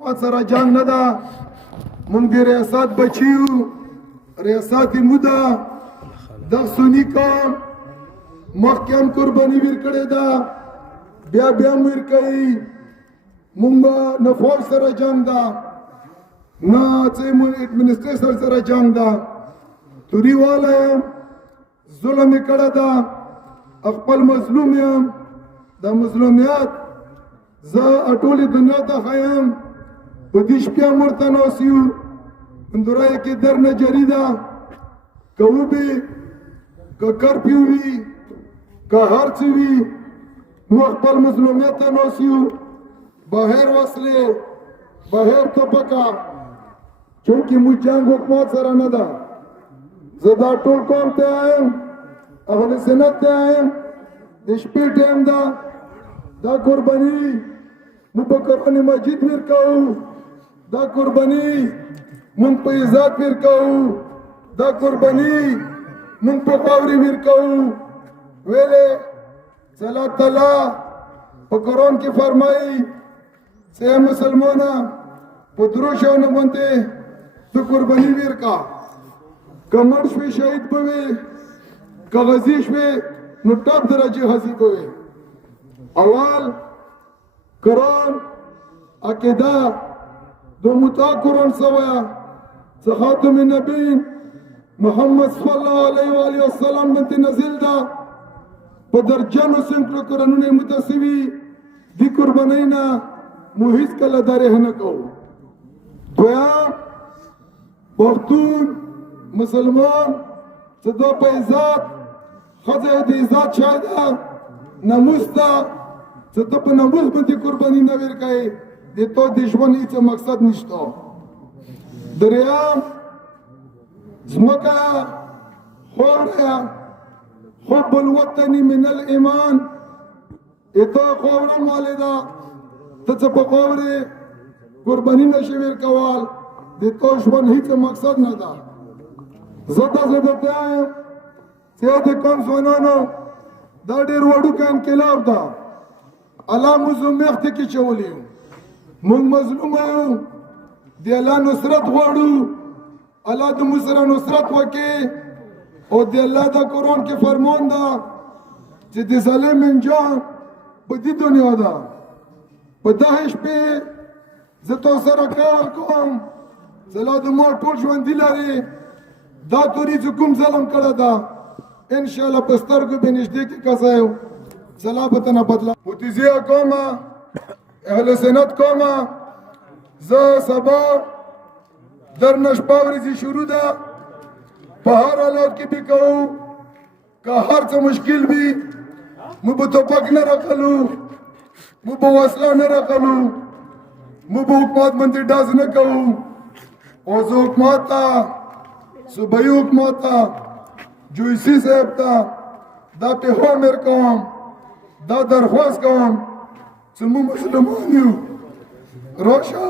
ما سره جنگ نه ده مونږ د ریاست بچیو ریاست موده د سنی قوم مخکې هم قرباني ور کړې ده بیا هم ور کوي مونږ نه فوج سره جنگ ده نه چې مونږ اډمنسټریشن سره جنگ ده توري والا یم ظلم یې کړی ده خپل مظلوم یم د مظلومیت زه ټولې دنیا ته ښیم په دې شپې هم ورته ناست یو اندورای کې در نه جري ده که وبې که کرفیو وي که هر څه وي موږ خپل مظلومیت ته ناست یو بهر وسلې بهر توپکه چونکې موږ جنګ حکومت سره نه ده زه دا ټول قوم ته یم اهل سنت ته یم د شپې ټایم ده دا قرباني موږ په قرآن مجید ورکوو دا قرباني موږ په عزت ورکوو دا قرباني موږ په خاورې ورکوو ویلې چې الله تعالی په قرآن کې فرمایي چې مسلمانه په درو شیانو باندې ته قرباني ورکا که مړ شوې شهید به وې که غازي شوې نو ټاپ درجې غازي به وې اول قرآن عقیده دو متا قرآن سویا خاتم النبیین محمد صلی الله علیه و آله وسلم باندې نازل ده په درجنو سنکړو قرآنونه متسوي دي قربانۍ نه مو هیڅ کله درې نه کوو دویم پښتون مسلمان چې دا په عزت ښځه د عزت شای ده ناموس ده چې ته په ناموس باندې قرباني نه ورکوې د تو د ژوند هیڅ مقصد نشته دریم ځمکه خاوره حب الوطن من الایمان اته خاوره مالې ده ته چې په خاورې قرباني نشې ورکول د تو ژوند هیڅ مقصد نه ده زه داسې درته یم چې د کوم ځوانانو دا ډېر وړوکی انقلاب ده الله موږ مخته کې چولی موږ مظلوم یو د الله نصرت غواړو الله د موږ سره نصرت وکړي او د الله د قرآن کې فرمان ده چې د ظالم انجام په دې دنیا ده په دغه شپې زه تاسو سره کار کوم چې لا د ما ټول ژوندي لري دا توري چې کوم ظلم کړی ده انشاءالله په سترګو به نږدې کې کسایو صلابت نه بدلا پوتیزیا کومه اهل سنت کومه زه سبا در نشپا ورځې شروع ده په هر حالات کې به کوو که هر څه مشکل وي موږ به توپک نه راخلو موږ به وسله نه راخلو موږ به حکومت باندې ډاز نه کوو او زه حکومت ته صوبایي حکومت ته جویسي صاحب ته دا پیغام ورکوم دا درخواست کوم چې موږ مسلمان یو راشه